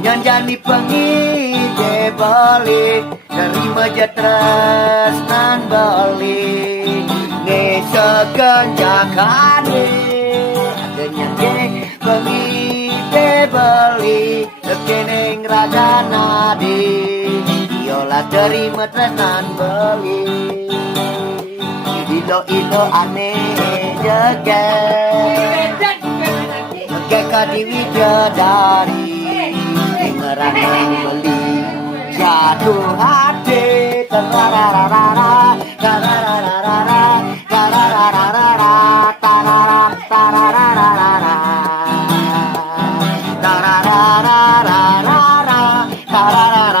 Nyanjani pengide balik terima jetras nan balik ngesegenjakane ada nyanyi pengide balik kekeneng raja nadi yola terima tenan balik ilo aneh jeget jeget kadiwi jedari ngerang beli jatuh hati terarararara